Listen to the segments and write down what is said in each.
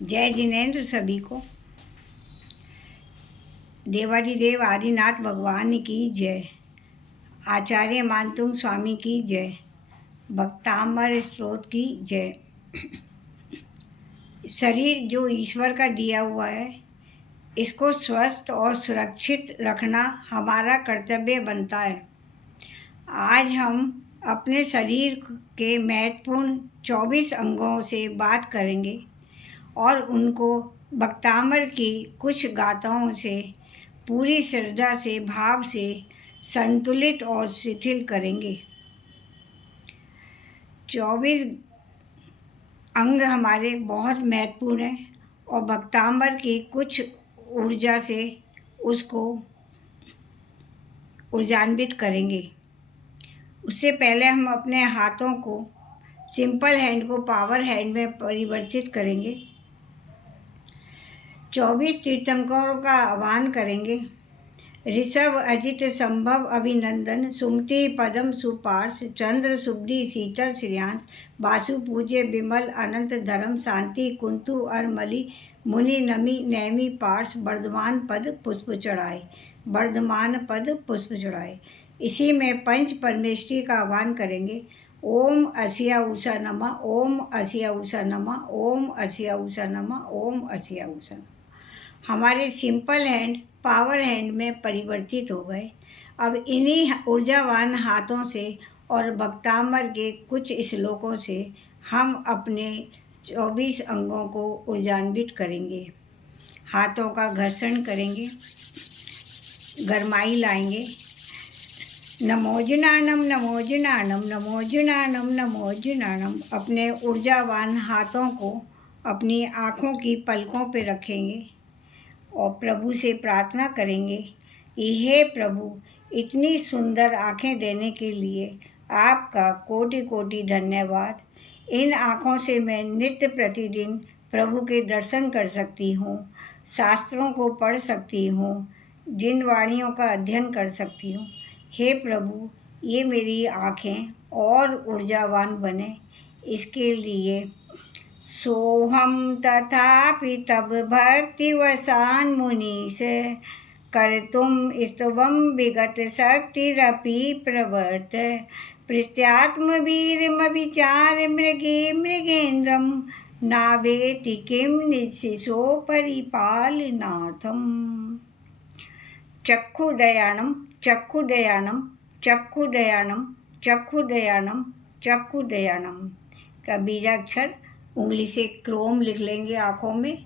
जय जिनेन्द्र सभी को। देवाधिदेव आदिनाथ भगवान की जय। आचार्य मानतुंग स्वामी की जय। भक्तामर स्रोत की जय। शरीर जो ईश्वर का दिया हुआ है, इसको स्वस्थ और सुरक्षित रखना हमारा कर्तव्य बनता है। आज हम अपने शरीर के महत्वपूर्ण 24 अंगों से बात करेंगे और उनको भक्तामर की कुछ गाथाओं से पूरी श्रद्धा से, भाव से संतुलित और शिथिल करेंगे। 24 अंग हमारे बहुत महत्वपूर्ण हैं और भक्तामर की कुछ ऊर्जा से उसको ऊर्जान्वित करेंगे। उससे पहले हम अपने हाथों को, सिंपल हैंड को पावर हैंड में परिवर्तित करेंगे। 24 तीर्थंकरों का आह्वान करेंगे। ऋषभ अजित संभव अभिनंदन, सुमति पदम सुपार्श, चंद्र सुब्धि शीतल श्रेयांश, वासु पूज्य विमल अनंत धर्म, शांति कुंतु अरमली, मुनि नमी नैमी पार्श, वर्धमान पद पुष्प चढ़ाए, वर्धमान पद पुष्प चढ़ाए। इसी में पंच परमेष्टि का आह्वान करेंगे। ओम असिया उषा नमः, ओम असिया उषा नमः, ओम असिया उषा नमः, ओम असिया उषा नमः। हमारे सिंपल हैंड पावर हैंड में परिवर्तित हो गए। अब इन्हीं ऊर्जावान हाथों से और भक्तामर के कुछ श्लोकों से हम अपने 24 अंगों को ऊर्जान्वित करेंगे। हाथों का घर्षण करेंगे, गरमाई लाएंगे। नमोजुनानम नमोजुनानम नमोजुनानम नमोजुनानम। अपने ऊर्जावान हाथों को अपनी आँखों की पलकों पे रखेंगे और प्रभु से प्रार्थना करेंगे कि हे प्रभु, इतनी सुंदर आँखें देने के लिए आपका कोटि कोटि धन्यवाद। इन आँखों से मैं नित्य प्रतिदिन प्रभु के दर्शन कर सकती हूँ, शास्त्रों को पढ़ सकती हूँ, जिन वाणियों का अध्ययन कर सकती हूँ। हे प्रभु, ये मेरी आँखें और ऊर्जावान बने, इसके लिए सोहम तथापि तब भक्तिवसान मुनीश, कर तुम स्तवम विगत शक्तिरपि प्रवर्त, प्रत्यात्मवीरमविचार मृगे मृगेन्द्रम, नावेति किम निशिशो परिपालनार्थम। चक्षुदयानम चक्षुदयानम चक्षुदयानम चक्षुदयानम चक्षुदयानम का बीजाक्षर उंगली से क्रोम लिख लेंगे आँखों में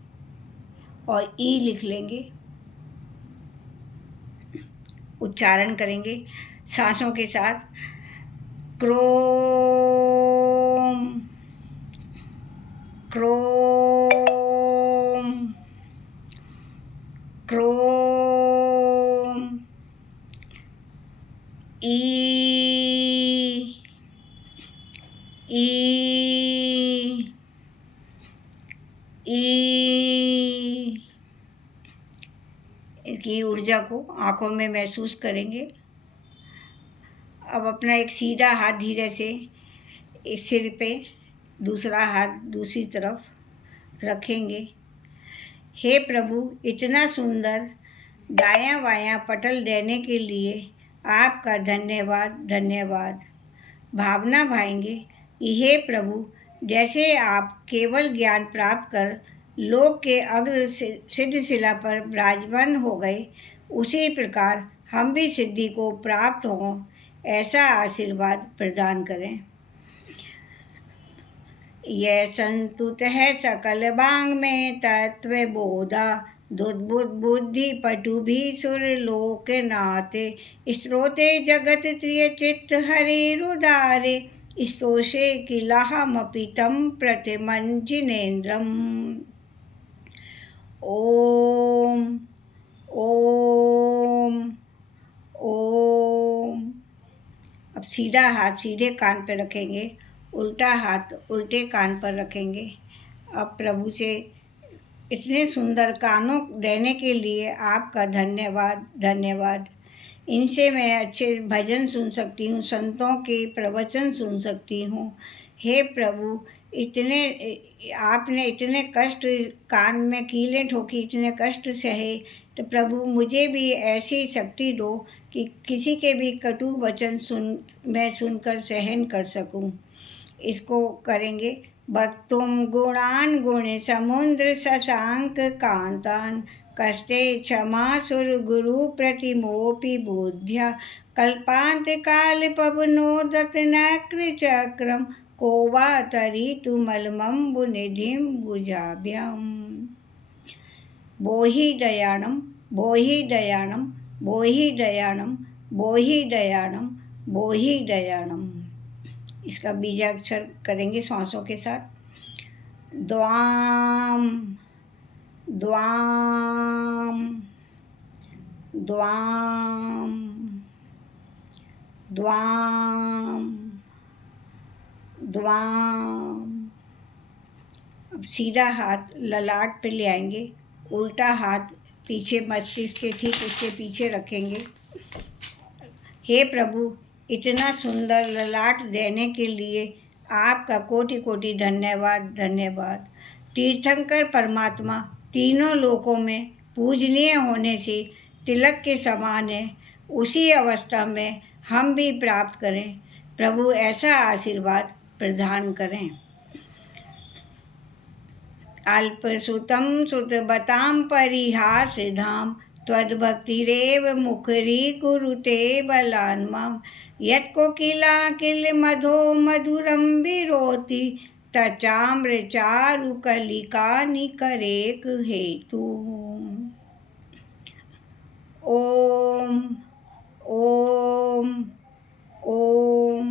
और ई लिख लेंगे। उच्चारण करेंगे सांसों के साथ। Chrome Chrome Chrome. ई की ऊर्जा को आँखों में महसूस करेंगे। अब अपना एक सीधा हाथ धीरे से इस सिर पे, दूसरा हाथ दूसरी तरफ रखेंगे। हे प्रभु, इतना सुंदर दायां बायां पटल देने के लिए आपका धन्यवाद धन्यवाद। भावना भाएंगे कि हे प्रभु, जैसे आप केवल ज्ञान प्राप्त कर लोक के अग्र सिद्ध शिला पर विराजमान हो गए, उसी प्रकार हम भी सिद्धि को प्राप्त हों, ऐसा आशीर्वाद प्रदान करें। यह संतुत है सकल बांग में तत्व बोधा, दुर्बुद्ध बुद्धि पटु भी सुर लोक नाते, स्रोते जगत त्रिय चित्त हरे रुदारे, स्तोषे किलाहमपि तं प्रतिमं जिनेन्द्रम्। ओम ओम ओम। अब सीधा हाथ सीधे कान पर रखेंगे, उल्टा हाथ उल्टे कान पर रखेंगे। अब प्रभु से इतने सुंदर कानों देने के लिए आपका धन्यवाद धन्यवाद। इनसे मैं अच्छे भजन सुन सकती हूँ, संतों के प्रवचन सुन सकती हूँ। हे प्रभु, इतने आपने इतने कष्ट, कान में कीलें ठोकी, इतने कष्ट सहे, तो प्रभु मुझे भी ऐसी शक्ति दो कि किसी के भी कटु वचन मैं सुनकर सहन कर सकूं। इसको करेंगे। वक्तुम गुणान गुण समुद्र शशांक कांतान कष्टे क्षमा सुर गुरु प्रतिमोपि बुद्ध्या कल्पांत काल पवनोदत नक्र चक्रम को वा तरितु मलमंबु निधिम भुजाभ्याम। बोहि दयाणम बोहि दयाणम बोहि दयाणम बोहि दयाणम बोहि दयाणम। इसका बीजाक्षर करेंगे श्वासों के साथ। द्वाम द्वाम द्वाम द्वाम द्वाम। अब सीधा हाथ ललाट पे ले आएंगे, उल्टा हाथ पीछे मस्तिष्क के ठीक उसके पीछे रखेंगे। हे प्रभु, इतना सुंदर ललाट देने के लिए आपका कोटि कोटि धन्यवाद धन्यवाद। तीर्थंकर परमात्मा तीनों लोकों में पूजनीय होने से तिलक के समान है, उसी अवस्था में हम भी प्राप्त करें। प्रभु ऐसा आशीर्वाद प्रदान करें। अल्पसुतं सुतबतां परिहास धाम त्वद्भक्तिरेव मुखरी कुरुते बलान्मां यत्कोकिला किल मधो मधुरं विरोति तचाम्र चारुकलिका निकरेक हेतु। ओम ओम ओम।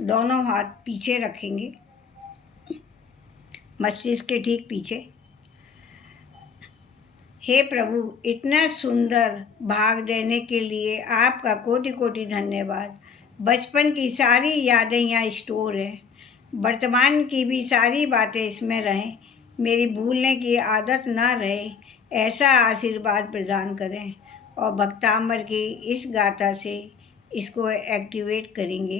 दोनों हाथ पीछे रखेंगे, मस्तिष्क के ठीक पीछे। हे प्रभु, इतना सुंदर भाग देने के लिए आपका कोटि कोटि धन्यवाद। बचपन की सारी यादें यहाँ स्टोर हैं, वर्तमान की भी सारी बातें इसमें रहें, मेरी भूलने की आदत ना रहे, ऐसा आशीर्वाद प्रदान करें। और भक्तांबर की इस गाथा से इसको एक्टिवेट करेंगे।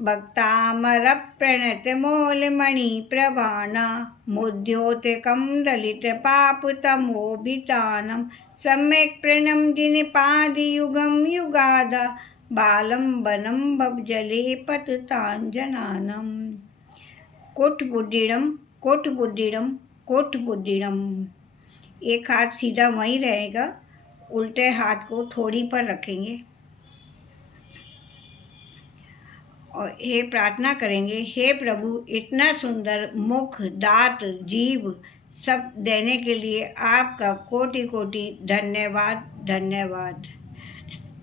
भक्तामर प्रणत मौलमणि प्रभाना मुद्योतकं दलित पाप तमोभितानम सम्यक प्रणम जिन पादयुगम युगादा बालम वनम भवजले पततांजनानम। कोटबुड्डीडम कोटबुड्डीडम कोटबुड्डीडम। एक हाथ सीधा वहीं रहेगा, उल्टे हाथ को थोड़ी पर रखेंगे और हे प्रार्थना करेंगे। हे प्रभु, इतना सुंदर मुख, दांत, जीभ सब देने के लिए आपका कोटि कोटि धन्यवाद धन्यवाद।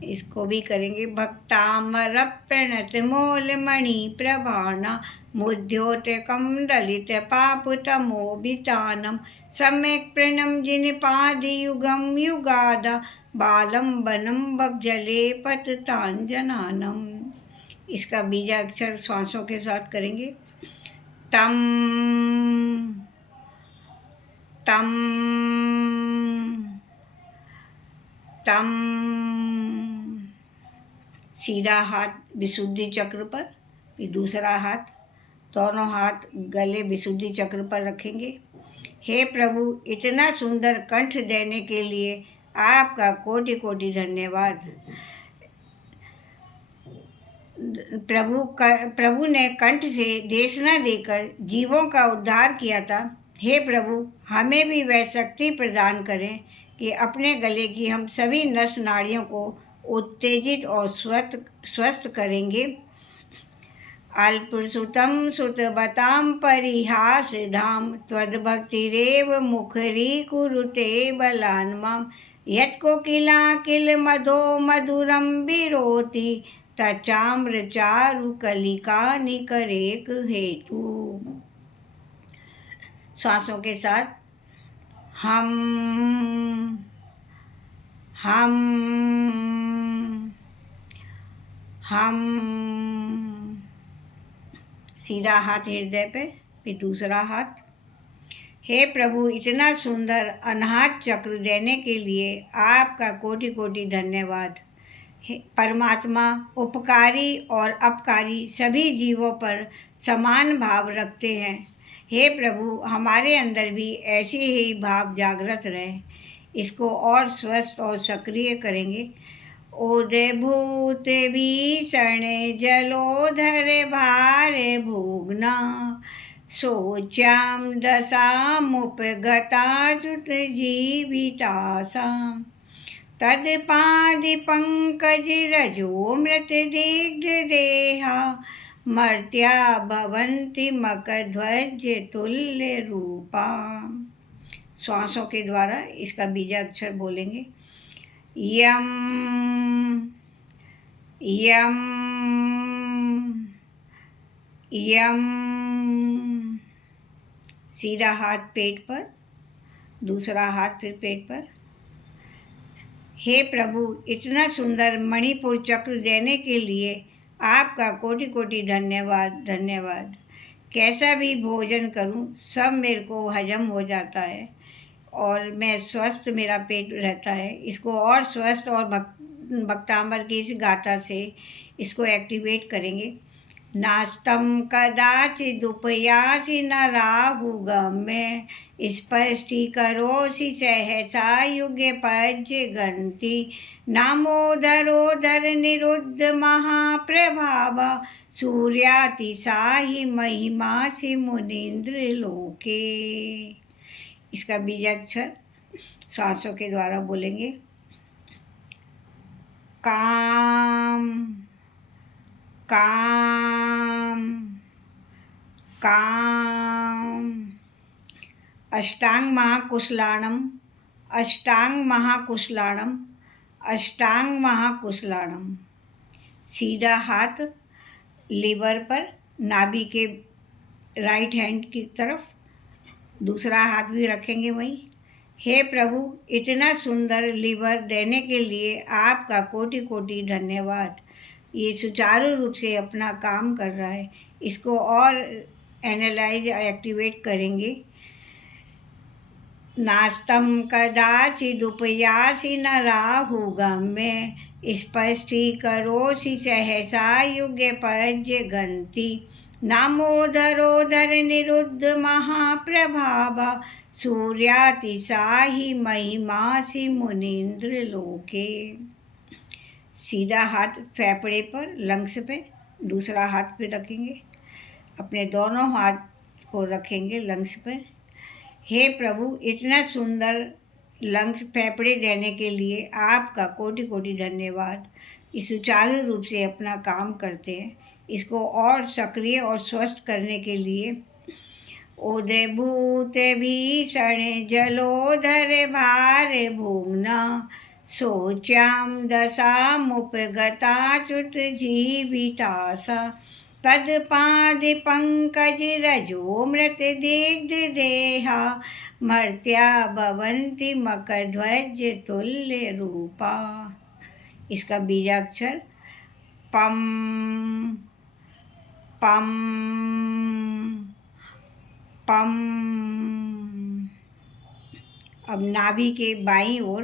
इसको भी करेंगे। भक्तामर प्रणत मौलमणि प्रभाना मुद्योतकं दलित पाप तमोभितानम सम्यक प्रणम जिन पादयुगम युगादा बालम वनम भवजले पततांजनानम। इसका बीजाक्षर श्वासों के साथ करेंगे। तम तम तम। सीधा हाथ विशुद्धि चक्र पर, फिर दूसरा हाथ, दोनों हाथ गले विशुद्धि चक्र पर रखेंगे। हे प्रभु, इतना सुंदर कंठ देने के लिए आपका कोटि कोटि धन्यवाद। प्रभु ने कंठ से देशना देकर जीवों का उद्धार किया था। हे प्रभु, हमें भी वह शक्ति प्रदान करें कि अपने गले की हम सभी नस नाड़ियों को उत्तेजित और स्वस्थ करेंगे। अल्पसुतं सुतबतां परिहास धाम त्वद्भक्तिरेव मुखरी कुरुते बलान्मां यत्कोकिला किल मधो मधुरं विरोति तचाम्र चारुकलिका निकरेक हेतु। श्वासों के साथ। हम हम हम। सीधा हाथ हृदय पे, फिर दूसरा हाथ। हे प्रभु, इतना सुंदर अनाहत चक्र देने के लिए आपका कोटि कोटि धन्यवाद। परमात्मा उपकारी और अपकारी सभी जीवों पर समान भाव रखते हैं। हे प्रभु, हमारे अंदर भी ऐसे ही भाव जागृत रहे। इसको और स्वस्थ और सक्रिय करेंगे। उदय भूत भीषण जलोधर भार भोगना, शोच्याम दशामुपगताच्युत जीवितासाम्। तत्पादि पंकज रजो मृत दिग्ध देहा, मर्त्या भवन्ति मकरध्वज तुल्य रूपा। श्वासों के द्वारा इसका बीजाक्षर बोलेंगे। यम यम यम। सीधा हाथ पेट पर, दूसरा हाथ फिर पेट पर। हे प्रभु, इतना सुंदर मणिपुर चक्र देने के लिए आपका कोटि कोटि धन्यवाद धन्यवाद। कैसा भी भोजन करूं सब मेरे को हजम हो जाता है और मैं स्वस्थ, मेरा पेट रहता है। इसको और स्वस्थ और भक्तांबर की इस गाथा से इसको एक्टिवेट करेंगे। नास्तं कदाचिदुपयासि न राहुगम्य, स्पष्टीकरोषि सहसा युगे पज्यगन्ति। नामोदरोदर निरुद्ध महाप्रभाव, सूर्यातिशाही महिमासि मुनीन्द्र लोके। इसका बीजाक्षर श्वासों के द्वारा बोलेंगे। काम काम काम। अष्टांग महाकुशलाणम, अष्टांग महाकुशलाणम, अष्टांग महाकुशलाणम। सीधा हाथ लीवर पर, नाभि के राइट हैंड की तरफ, दूसरा हाथ भी रखेंगे वहीं। हे प्रभु, इतना सुंदर लीवर देने के लिए आपका कोटि कोटि धन्यवाद। ये सुचारू रूप से अपना काम कर रहा है। इसको और एनालाइज एक्टिवेट करेंगे। नास्तं कदाचिदुपयासि न राहुगम्य, स्पष्टीकरोषि सहसा युगे पज्यगन्ति। नामोदरोदर निरुद्ध महाप्रभाव, सूर्यातिशाही महिमासि मुनीन्द्र लोके। सीधा हाथ फेफड़े पर, लंग्स पे, दूसरा हाथ पे रखेंगे। अपने दोनों हाथ को रखेंगे लंग्स पे। हे प्रभु, इतना सुंदर लंग्स फेफड़े देने के लिए आपका कोटि कोटि धन्यवाद। इस सुचारू रूप से अपना काम करते हैं। इसको और सक्रिय और स्वस्थ करने के लिए उदय भूत भीषण जलोधर भार भोगना, शोच्याम दशामुपगताच्युत जीवितासा। तत्पादि पंकज रजो मृत दिग्ध देहा, मर्त्या भवन्ति मकरध्वज तुल्य रूपा। इसका बीजाक्षर पम पम पम। अब नाभि के बाईं ओर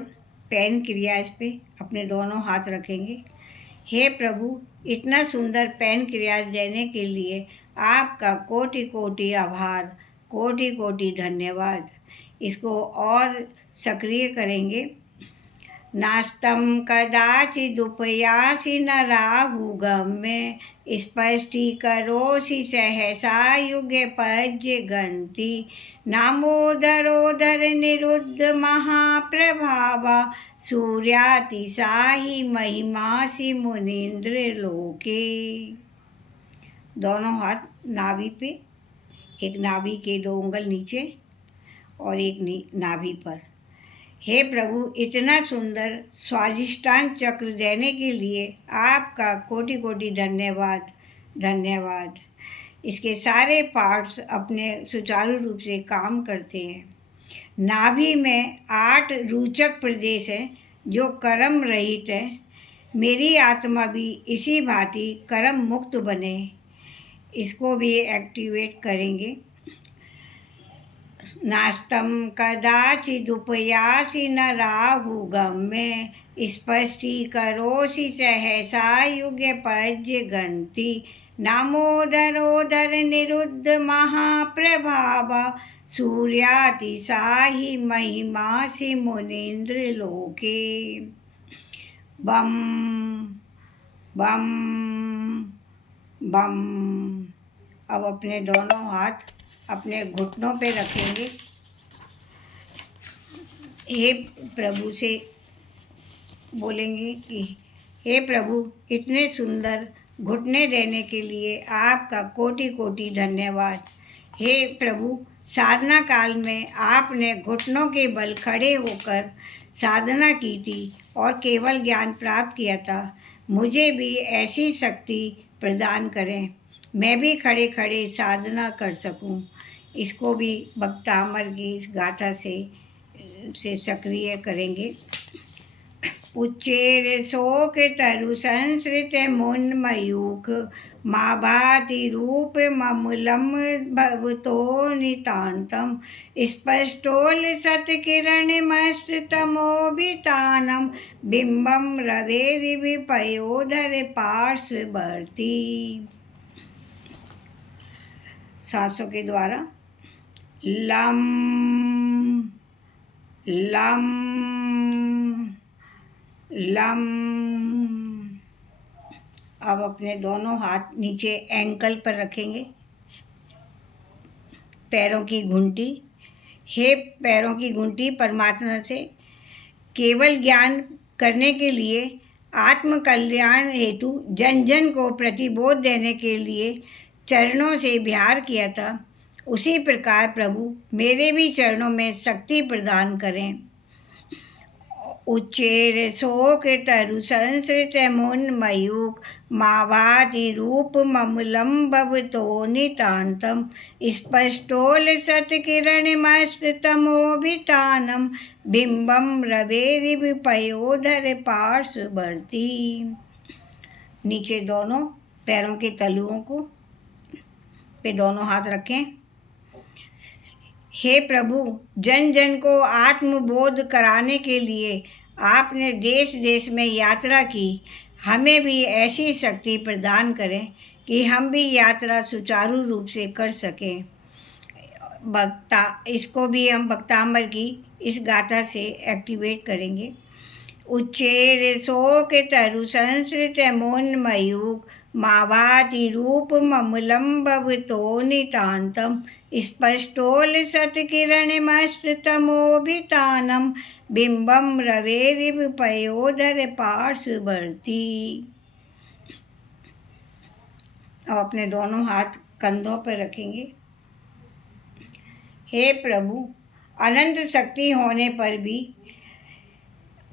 पैनक्रियाज पे अपने दोनों हाथ रखेंगे। हे प्रभु, इतना सुंदर पैनक्रियाज देने के लिए आपका कोटि कोटि आभार, कोटि कोटि धन्यवाद। इसको और सक्रिय करेंगे। नास्तं कदाचिदुपयासि न राहुगम्य, स्पष्टीकरोषि सहसा युगे पज्यगन्ति। नामोदरोदर निरुद्ध महाप्रभाव, सूर्यातिशाही महिमासि मुनीन्द्र लोके। दोनों हाथ नाभि पे, एक नाभि के 2 उंगल नीचे और एक नाभि पर। हे प्रभु, इतना सुंदर स्वादिष्टान चक्र देने के लिए आपका कोटि कोटि धन्यवाद धन्यवाद। इसके सारे पार्ट्स अपने सुचारू रूप से काम करते हैं। नाभि में 8 रोचक प्रदेश हैं जो कर्म रहित हैं। मेरी आत्मा भी इसी भांति कर्म मुक्त बने। इसको भी एक्टिवेट करेंगे। नास्तं कदाचिदुपयासि न राहुगम्य स्पष्टीकरोषि सहसा युगपज्यगन्ति नामोदरोदरनिरुद्ध महाप्रभाव सूर्यातिशायि महिमासि मुनीन्द्रलोके। बम बम बम। अब अपने दोनों हाथ अपने घुटनों पे रखेंगे। हे प्रभु से बोलेंगे कि हे प्रभु, इतने सुंदर घुटने देने के लिए आपका कोटि कोटि धन्यवाद। हे प्रभु, साधना काल में आपने घुटनों के बल खड़े होकर साधना की थी और केवल ज्ञान प्राप्त किया था। मुझे भी ऐसी शक्ति प्रदान करें, मैं भी खड़े खड़े साधना कर सकूं। इसको भी भक्तामर की इस गाथा से सक्रिय करेंगे। उच्चेर शोक तरु संसृत मुन्मयूख माँ भाति रूप ममूलम भवतो नितांतम स्पष्टोल सत्किरण मस्त तमोभितानम बिंबम रवेदि विपयोधर पार्श्ववर्ती। सांसों के द्वारा लम लम लम। अब अपने दोनों हाथ नीचे एंकल पर रखेंगे। पैरों की घुंटी। हे पैरों की घुंटी, परमात्मा से केवल ज्ञान करने के लिए, आत्म कल्याण हेतु जन जन को प्रतिबोध देने के लिए चरणों से विहार किया था, उसी प्रकार प्रभु मेरे भी चरणों में शक्ति प्रदान करें। उच्चेर शोक तरु संसृत मुन्मयूख माँ भाति रूप ममूलम भवतो नितांतम स्पष्टोल सत्किरण मस्त तमोभितानम बिंबम रवेदि विपयोधर पार्श्ववर्ती। नीचे दोनों पैरों के तलुओं को पे दोनों हाथ रखें। हे प्रभु, जन जन को आत्मबोध कराने के लिए आपने देश देश में यात्रा की। हमें भी ऐसी शक्ति प्रदान करें कि हम भी यात्रा सुचारू रूप से कर सकें। इसको भी हम भक्तामर की इस गाथा से एक्टिवेट करेंगे। उच्चेर शोक तरु संसृत मुन्मयूख माँ भाति रूप ममूलम भवतो नितांतम स्पष्टोल सत्किरण मस्त तमोभितानम बिंबम रवेदि विपयोधर पार्श्ववर्ती। अब अपने दोनों हाथ कंधों पर रखेंगे। हे प्रभु, अनंत शक्ति होने पर भी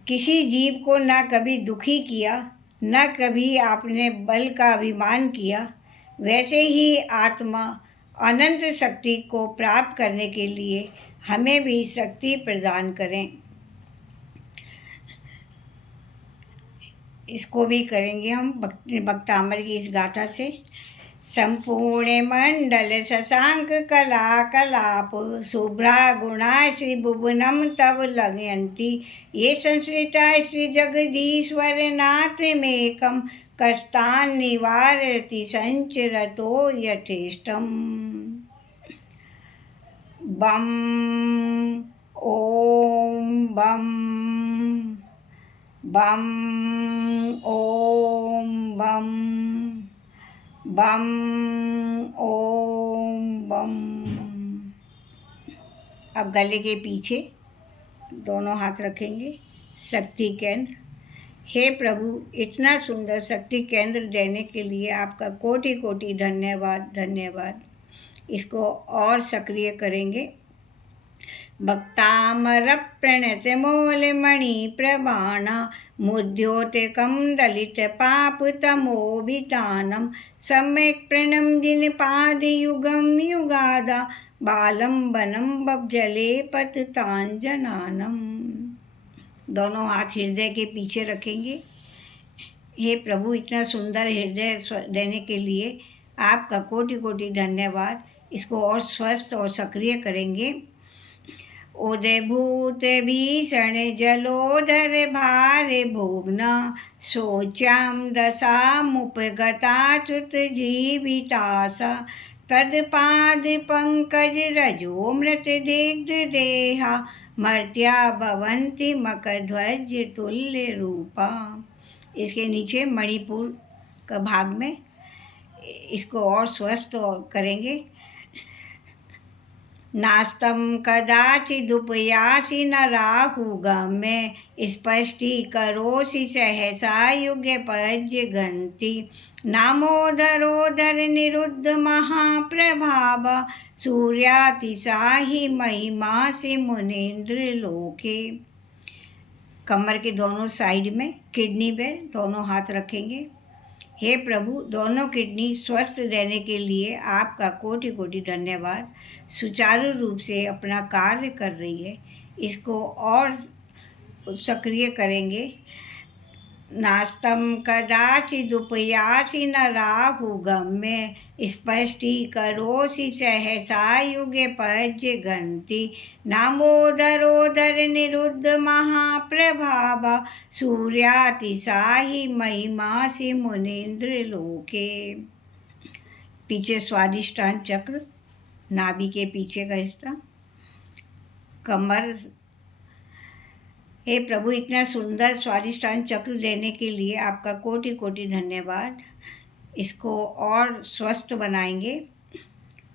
किसी जीव को न कभी दुखी किया, न कभी आपने बल का अभिमान किया। वैसे ही आत्मा अनंत शक्ति को प्राप्त करने के लिए हमें भी शक्ति प्रदान करें। इसको भी करेंगे हम भक्तामर की इस गाथा से। संपूर्ण मंडल शशांक कला कलाप शुभ्रा गुणा श्री भुवनम तव लगयंती ये संश्रिता श्री जगदीश्वर नाथ मेकम कष्टान निवारति संचरतो यथेष्टम। बम ओम बम बम ओम बम बम ओम बम। अब गले के पीछे दोनों हाथ रखेंगे। शक्ति केंद्र। हे प्रभु, इतना सुंदर शक्ति केंद्र देने के लिए आपका कोटि कोटि धन्यवाद धन्यवाद। इसको और सक्रिय करेंगे। भक्तामर प्रणत मौलमणि प्रबाणा मुद्योतकं दलित पाप तमोभितानम सम्यक प्रणम जिन पादयुगम युगादा बालम वनम बब्जले पततांजनानम। दोनों हाथ हृदय के पीछे रखेंगे। हे प्रभु, इतना सुंदर हृदय देने के लिए आपका कोटि कोटि धन्यवाद। इसको और स्वस्थ और सक्रिय करेंगे। उदय भूत भीषण जलोधर भार भोग्न शोच्यां दशामुपगताच्युत जीवितासा तत्पाद पंकज रजो मृत दिग्ध देहा मर्त्या भवन्ति मकध्वज तुल्य रूपा। इसके नीचे मणिपुर का भाग में इसको और स्वस्थ करेंगे। नास्तं कदाचिदुपयासि न राहुगम्य स्पष्टीकरोषि सहसा युगपज्य गन्ति नामोदरोदर निरुद्ध महाप्रभाव सूर्यातिशाही महिमा से मुनीन्द्र लोके। कमर के दोनों साइड में किडनी पे दोनों हाथ रखेंगे। हे प्रभु, दोनों किडनी स्वस्थ देने के लिए आपका कोटि कोटि धन्यवाद। सुचारू रूप से अपना कार्य कर रही है, इसको और सक्रिय करेंगे। नास्तं कदाचिदुपयासि न राहुगम्य स्पष्टीकरोषि सहसा युगे पज्य गन्ति नामोदरोदर निरुद्ध महाप्रभाव सूर्यातिशाही महिमा से मुनीन्द्र लोके। पीछे स्वादिष्टान चक्र, नाभि के पीछे का हिस्सा, कमर। हे प्रभु, इतना सुंदर स्वादिष्टान चक्र देने के लिए आपका कोटि कोटि धन्यवाद। इसको और स्वस्थ बनाएंगे।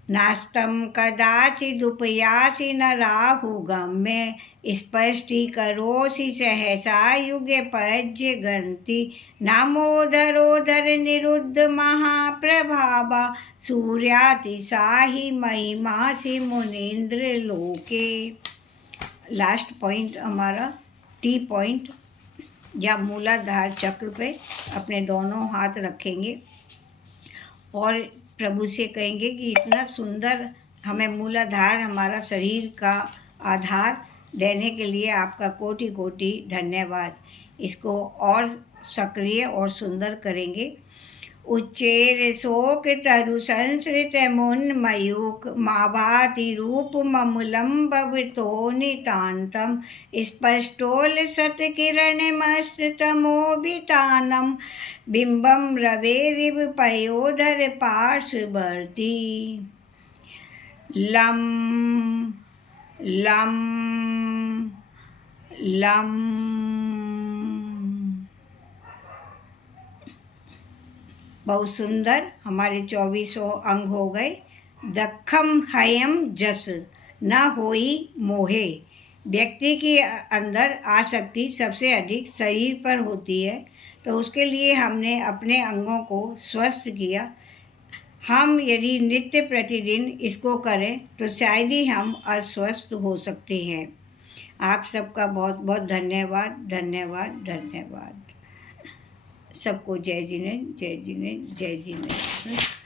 नास्तं कदाचिदुपयासि न राहुगम्य स्पष्टीकरोषि सहसा युगे पज्य गन्ति नामोदरोदर निरुद्ध महाप्रभाव सूर्यातिशाही महिमा से मुनीन्द्र लोके। लास्ट पॉइंट हमारा टी पॉइंट, या मूलाधार चक्र पे अपने दोनों हाथ रखेंगे और प्रभु से कहेंगे कि इतना सुंदर हमें मूलाधार, हमारा शरीर का आधार देने के लिए आपका कोटि कोटि धन्यवाद। इसको और सक्रिय और सुंदर करेंगे। उच्चैर शोक तरु संसृत मुन्मयूक माभाति रूप ममुलम भवतो नितांतम स्पष्टोल सत्किरण मस्तमोभितानम बिंबम रवेरिव पयोधर पार्श्ववर्ती लम लम लम। बहुत सुंदर हमारे 24 अंग हो गए। दखम हयम जस न होई मोहे। व्यक्ति के अंदर आसक्ति सबसे अधिक शरीर पर होती है, तो उसके लिए हमने अपने अंगों को स्वस्थ किया। हम यदि नित्य प्रतिदिन इसको करें तो शायद ही हम अस्वस्थ हो सकते हैं। आप सबका बहुत बहुत धन्यवाद, धन्यवाद, धन्यवाद। सबको जय जिनेंद्र, जय जिनेंद्र, जय जिनेंद्र।